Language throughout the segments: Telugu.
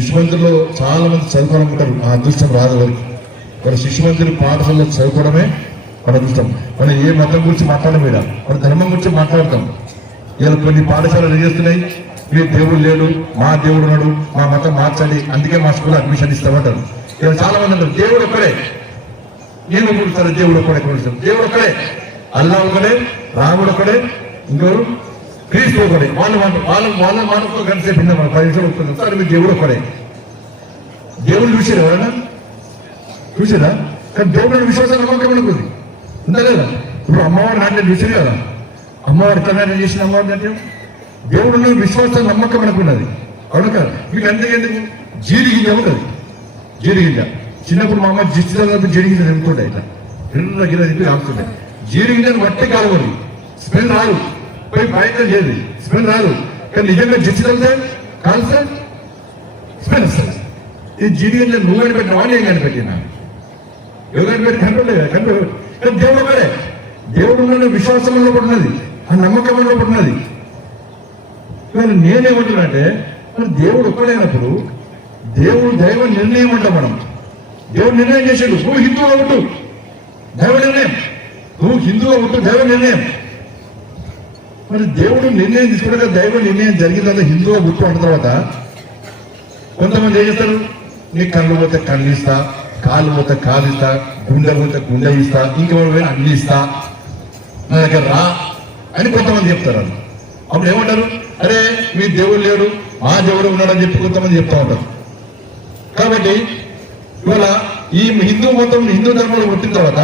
శిశుమందిర్లో చాలా మంది చదువుకోవాలనుకుంటారు, ఆ అదృష్టం రాదు వరకు. మన శిశుమందిర్ పాఠశాలలో చదువుకోవడమే మన అదృష్టం. మనం ఏ మతం గురించి మాట్లాడడం మీద, మన ధర్మం గురించి మాట్లాడతాం. ఇలా కొన్ని పాఠశాలలు ఏం చేస్తున్నాయి, మీ దేవుడు లేడు, మా దేవుడు ఉన్నాడు, మా మతం మార్చాలి, అందుకే మా స్కూల్ అడ్మిషన్ ఇస్తామంటారు. ఇలా చాలా మంది అంటారు దేవుడు ఒక్కడే. నేను ఒప్పుకుంటారు దేవుడు ఒక్కడే, దేవుడు ఒక్కడే, అల్లా ఒకడే, రాముడు ఒకడే, ఇంకోరు క్రీస్తు ఒకడే. వాళ్ళ మాటతో కలిసే భిన్న 10 నిమిషాలు ఒప్పుకుంటాం సార్, మీ దేవుడు ఒక్కడే. దేవుడు చూసారు ఎవరైనా చూసారా? కానీ దేవుడు విశ్వాసం నమ్మకం అనుకుంది ఉందా లేదా? ఇప్పుడు అమ్మవారి నాట్యం చూసారు కదా, అమ్మవారి తన చేసిన అమ్మవారి నాట్యం దేవుడు విశ్వాసం నమ్మకం అనుకున్నది. అవును కదా? మీకు అంతేందుకు జీడిగింజ ఉంటుంది, జీడిగింజ చిన్నప్పుడు మా అమ్మ జిస్టు జీడిగింజ నింపుతుండే, ఇట్లా రెండు గిన్నె తిప్పి ఆపుతుండే. జీడిగింజను వట్టి కాలువది, స్మెల్ రాదు, పోయి ప్రయత్నం చేయదు, స్మెల్ రాదు. కానీ నిజంగా జిస్టు తగ్గితే కాల్స్తే స్మెల్ వస్తుంది. ఈ జీడిగింజ నువ్వు అని పెట్టిన వాళ్ళు ఏం కనిపెట్టినా ఎవరు పెట్టి కంట్రోల్. కానీ దేవుడు ఒకడే, దేవుడు విశ్వాసంలో పడినది, ఆ నమ్మకంలో పడినది. కానీ నేనేమంటున్నా అంటే, దేవుడు ఒక్కడైనప్పుడు దేవుడు దైవ నిర్ణయం అంటాం మనం. దేవుడు నిర్ణయం చేశాడు, నువ్వు హిందువుగా ఉంటు, దైవ నిర్ణయం, నువ్వు హిందువుగా ఉంటు, దైవ నిర్ణయం. మరి దేవుడు నిర్ణయం తీసుకున్నాక దైవ నిర్ణయం జరిగిన తర్వాత హిందువుగా గుర్తు అంటున్న తర్వాత కొంతమంది ఏం చేస్తారు, నీ కళ్ళు పోతే కళ్ళు ఇస్తా, కాళ్ళు పోతే కాలు ఇస్తా, గుండె పోతే గుండె ఇస్తా, ఇంకెవరు అన్ని ఇస్తా, నా దగ్గర రా అని కొంతమంది చెప్తారు. అప్పుడు ఏమంటారు, అరే మీ దేవుడు లేడు, మా దేవుడు ఉన్నాడని చెప్పి కొంతమంది చెప్తా ఉంటారు. కాబట్టి ఇవాళ ఈ హిందూ మతం, హిందూ ధర్మంలో పుట్టిన తర్వాత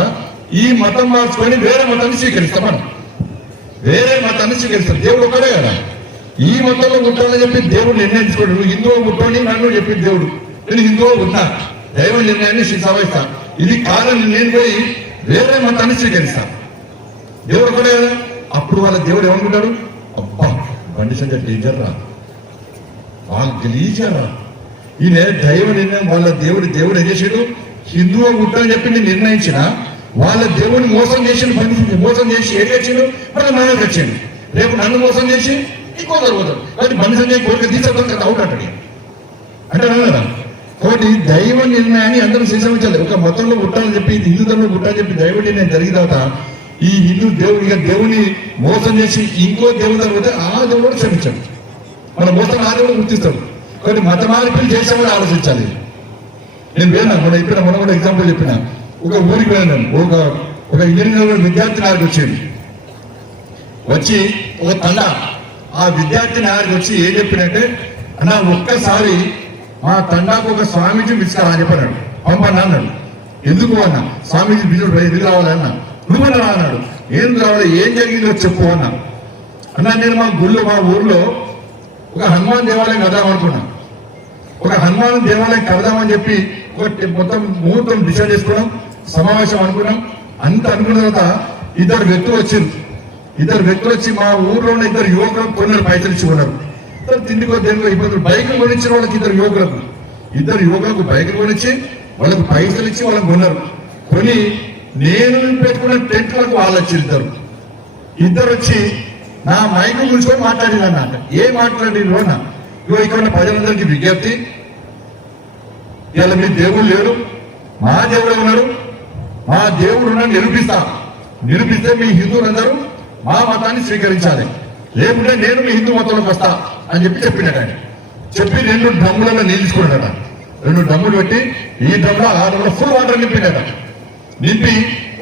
ఈ మతం మార్చుకొని వేరే మతాన్ని స్వీకరిస్తాం. మనం వేరే మతాన్ని స్వీకరిస్తాం. దేవుడు ఒకడే కదా, ఈ మతంలో పుట్టాలని చెప్పి దేవుడు నిర్ణయించుకోడు. నువ్వు హిందువు పుట్టని నన్ను చెప్పింది దేవుడు, నేను హిందువు పుట్టా, దైవ నిర్ణయాన్ని సవరిస్తా. ఇది కాదని నేను పోయి వేరే మతాన్ని స్వీకరిస్తా. దేవుడు ఒకడే కదా. అప్పుడు వాళ్ళ దేవుడు ఏమనుకుంటాడు, అబ్బా బండి సంజయ్ టీచర్రా, వాళ్ళు గెలిచారా, ఈయన దైవ నిర్ణయం. వాళ్ళ దేవుడు ఏం చేసాడు, హిందువు పుట్టని చెప్పి నేను నిర్ణయించిన వాళ్ళ దేవుడిని మోసం చేసి మోసం చేసి ఏం తెచ్చాడు, మళ్ళీ మనకు తెచ్చాడు. రేపు నన్ను మోసం చేసి ఇంకొకరు పోతాడు. కాబట్టి బండి సంజయ్ కోరిక తీసుకోవడం అవుట్ అంటాడు అంటే కదా. కాబట్టి దైవ నిర్ణయాన్ని అందరూ శిక్షించాలి. ఒక మతంలో పుట్టాలని చెప్పి, హిందూ ధర్మంలో పుట్టాలని చెప్పి దైవ నిర్ణయం జరిగిన తర్వాత ఈ హిందూ దేవుని మోసం చేసి ఇంకో దేవుడు జరిగితే ఆ దేవుడు క్షమించాడు. మన మోసం ఆ దేవుడు గుర్తిస్తాడు. కాబట్టి మత మార్పులు చేసేవాడు ఆలోచించాలి. నేను పోయినా మొన్న కూడా ఎగ్జాంపుల్ చెప్పిన, ఒక ఊరికి వెళ్ళాను. ఒక ఇంజనీరింగ్ విద్యార్థి నాయకు వచ్చి ఒక తండ ఆ విద్యార్థి నాయకు వచ్చి ఏం చెప్పినట్టే, అన్న ఒక్కసారి మా తండాకు ఒక స్వామీజీ పిలుచుకురా అని చెప్పాడు. పంపన్నా అన్నాడు. ఎందుకు అన్న, స్వామీజీ బిజుడు ఎందుకు రావాలి అన్న. నువ్వన్నా రా అన్నాడు. ఏం రావాలి, ఏం జరిగిందో చెప్పు అన్నా. అన్నా నేను మా ఊర్లో ఒక హనుమాన్ దేవాలయం కడదామనుకున్నా. ఒక హనుమాన్ దేవాలయం కడదామని చెప్పి మొత్తం ముహూర్తం డిసైడ్ చేసుకున్నాం, సమావేశం అనుకున్నాం. అంత అనుకున్న తర్వాత ఇద్దరు వ్యక్తులు వచ్చి మా ఊర్లో ఉన్న ఇద్దరు యువకులకు కొన్నారు, పైసలు ఇచ్చుకున్నారు. తిండికో దేనికో ఇబ్బందులు. బైకులు కొనిచ్చిన వాళ్ళకి ఇద్దరు యువకులకు బైకులు కొనిచ్చి వాళ్ళకు పైసలు ఇచ్చి వాళ్ళకి కొన్నారు. కొని నేను పెట్టుకున్న టెంట్లకు వాళ్ళు వచ్చి ఇద్దరు వచ్చి నా మైకు గురించి మాట్లాడినమాట. ఏం మాట్లాడిన ఇక్కడ ఉన్న ప్రజలందరికీ విజ్ఞప్తి, ఇలా మీ దేవుడు లేడు, మా దేవుడు ఉన్నాడు, మా దేవుడు ఉన్నాడు నిరూపిస్తే మీ హిందువులందరూ మా మతాన్ని స్వీకరించాలి, లేకుంటే నేను మీ హిందూ మతంలోకి వస్తా అని చెప్పినట్టు ఆయన చెప్పి 2 డ్రమ్ములలో నీళ్ళు తీసుకున్నాడట. 2 డ్రమ్ములు పెట్టి ఈ డ్రమ్లో ఆ డ్రమ్లో ఫుల్ వాటర్ నింపినట. నింపి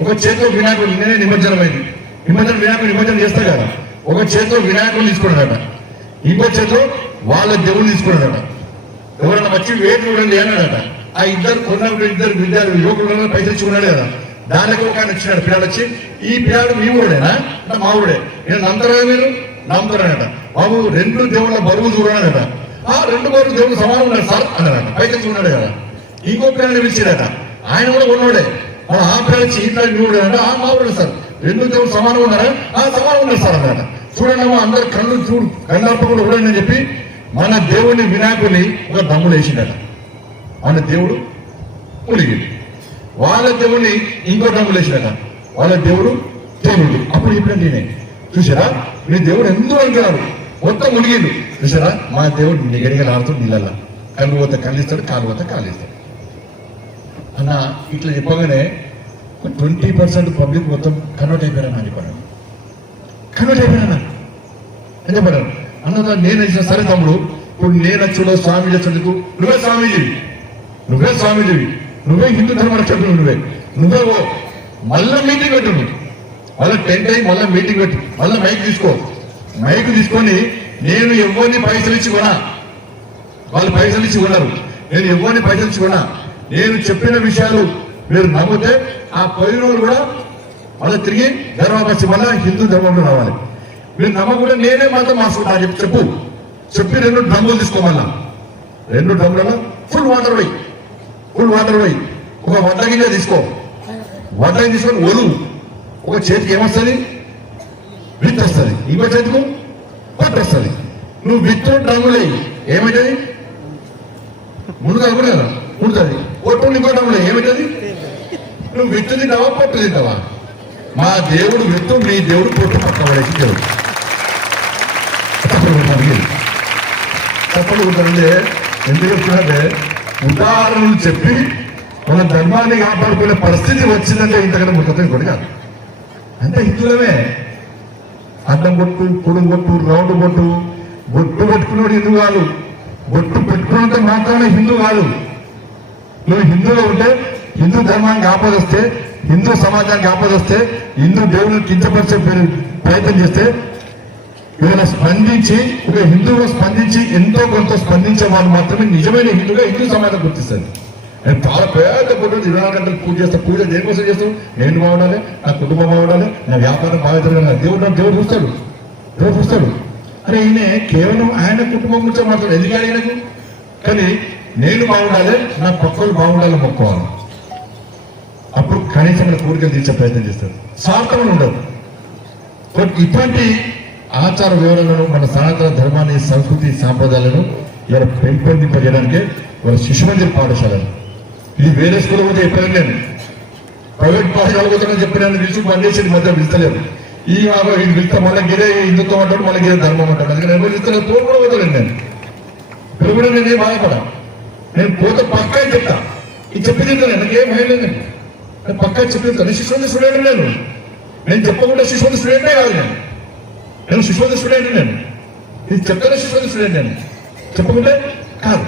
ఒక చేతిలో వినాయకుడు, నేనే నిమజ్జనమైంది, నిమజ్జనం చేస్తా కదా, ఒక చేతిలో వినాయకుడు తీసుకున్నాడట, ఇంకో చేతిలో వాళ్ళ దేవుడు తీసుకున్నాడట. ఎవరైనా వచ్చి వేరు చూడండి అన్నాడట. ఆ ఇద్దరు విద్యార్థులు యువకులు పైసలు ఇచ్చుకున్నాడు కదా. దానికి ఒక ఆయన వచ్చినాడు, పిల్లాడు వచ్చి, ఈ పిల్లాడు మీ ఊడేనా అంటే మా ఊడే, నేను నమ్ముతారా మీరు నమ్ముతారనట. బాబు 2 దేవుళ్ళ బరువు చూడనట. ఆ 2 బరువు దేవుడు సమానం ఉన్నాడు సార్ అన్నాడట. పైసలు చూడాడు కదా. ఇంకో పిల్లని పిలిచాడట, ఆయన కూడా కొన్నాడే. ఆ పిల్లలు వచ్చి ఈ పిల్లలు మీ ఊడేనంట. ఆ మా ఊడే సార్. 2 దేవుడు సమానం ఉన్నారా? ఆ సమానం ఉన్నారు సార్ అన్నట. చూడండి అందరు కళ్ళప్పకుండా చూడండి అని చెప్పి మన దేవుని వినాయకుని ఒక దమ్ములు వేసిండట. మన దేవుడు మునిగింది. వాళ్ళ దేవుని ఇంకో దమ్ములు వేసిండట. వాళ్ళ దేవుడు దేవుడు. అప్పుడు ఇప్పుడు నేనే చూసారా, మీ దేవుడు ఎందుకు అంటున్నారు, మొత్తం మునిగిండు. చూసారా, మా దేవుడు నిగడిగా ఆడుతూ నీళ్ళ కళ్ళు పోతే కళ్ళు ఇస్తాడు, కాలు పోతే కాలు ఇస్తాడు అన్న. ఇట్లా చెప్పగానే 20% పబ్లిక్ మొత్తం కన్వర్ట్ అయిపోయారని అని చెప్పాను. కన్వర్ట్ అయిపోయాను అని చెప్పాను. అన్న నేను సరే తమ్ముడు, ఇప్పుడు నేను చూడో స్వామీజీ వచ్చేందుకు నువ్వే స్వామీజీవి, నువ్వే హిందూ ధర్మ రక్షకుడు, నువ్వే మళ్ళీ మీటింగ్ పెట్టు, మళ్ళీ టెంట్ అయ్యి మళ్ళీ మీటింగ్ పెట్టి మళ్ళీ మైక్ తీసుకొని నేను ఎవరిని పైసలు ఇచ్చి కొనా, వాళ్ళు పైసలు ఇచ్చి కొన్నారు, నేను ఎవరిని పైసలు ఇచ్చి కొనా, నేను చెప్పిన విషయాలు మీరు నమ్మితే ఆ 10 రోజులు కూడా మళ్ళీ తిరిగి ధర్మపరిచి మళ్ళీ హిందూ ధర్మంలో రావాలి. మీరు నమ్మకుండా నేనే మాత్రం మార్చుకుంటా చెప్పి 2 డ్రమ్ములు తీసుకోమన్నా, 2 డ్రమ్ములలో ఫుల్ వాటర్ పోయి ఒక వంట గిన్నె తీసుకో, వంట గిన్నె తీసుకొని ఒలువు. ఒక చేతికి ఏమొస్తుంది, విత్ వస్తుంది, ఇంకో చేతికి పట్టు వస్తుంది. నువ్వు విత్ డ్రమ్ములే ఏమవుతుంది, మునుగుతుంది కూడా కదా, మునుగుతుంది. పొట్టు ఇంకో డ్రమ్ములే ఏమవుతుంది, నువ్వు విత్తు తింటావా పొట్టు తింటావా? మా దేవుడు విత్తు, మీ దేవుడు పొట్టు పక్కబడేసి దేవుడు తప్పదు ఉంటుందంటే ఎందుకు చెప్తున్నారంటే ఉదాహరణలు చెప్పి మన ధర్మాన్ని కాపాడుకునే పరిస్థితి వచ్చిందంటే ఇంతకన్నా ముఖతం ఇంకోటి కాదు. అంటే హిందువులమే అడ్డం బొట్టు, పొడుగు బొట్టు, రౌండ్ బొట్టు పెట్టుకున్నాడు హిందూ కాదు, బొట్టు పెట్టుకున్నంత మాత్రమే హిందూ కాదు. నువ్వు హిందువులో ఉంటే, హిందూ ధర్మానికి ఆపదొస్తే, హిందూ సమాజానికి ఆపదొస్తే, హిందూ దేవుని కించపరిచే ప్రయత్నం చేస్తే ఏదైనా స్పందించి, ఒక హిందువుగా స్పందించి ఎంతో కొంత స్పందించే వాళ్ళు మాత్రమే నిజమైన హిందూగా హిందూ సమాజం గుర్తిస్తుంది. నేను చాలా పేద పొద్దు 24 గంటలు పూజ చేస్తాను. పూజ దేనికోసం చేస్తాను? నేను బాగుండాలి, నా కుటుంబం బాగుండాలి, నా వ్యాపారం బాగా జరగాలి. దేవుడు చూస్తాడు. అరే ఈయన కేవలం ఆయన కుటుంబం గురించి మాట్లాడు, ఎందుకు ఆయనకు? కానీ నేను బాగుండాలి, నా పక్కలు బాగుండాలి మొక్కోవాలి. అప్పుడు కనీసం మన కోరికలు తీర్చే ప్రయత్నం చేస్తారు. స్వార్థం ఉండదు. ఇటువంటి ఆచార వివరాలను, మన సనాతన ధర్మాన్ని, సంస్కృతి, సాంప్రదాయాలను ఇలా పెంపొందింపజేయడానికే వాళ్ళ శిశు మందిర పాఠశాలలు. ఇది వేరే స్కూల్ పోతే ఎప్పుడైనా నేను ప్రైవేట్ పాఠశాల పోతానని చెప్పిన పిలిచి పనిచేసి మధ్య పిలుస్తలేరు. ఈ పిలుస్తా మళ్ళీ గిరే హిందుత్వం అంటాడు, మళ్ళీ గిరే ధర్మం అంటాడు. అందుకని నేను పిలుస్తలేదు, తోడు కూడా పోతాను. నేను ఇప్పుడు కూడా నేనేం బాధపడా, నేను పోతే పక్కా చెప్తా. ఇది చెప్పి తింటాను, నాకేం భయం లేదు. నేను పక్కా చెప్పి తింటాను. శిశువంతి స్టూడెంట్ నేను చెప్పకుండా శిశువంతి స్టూడెంటే కాదు. నేను శిశువంతి స్టూడెంట్, నేను ఇది చెప్తానే శిశువంతి స్టూడెంట్, నేను చెప్పకుంటే కాదు.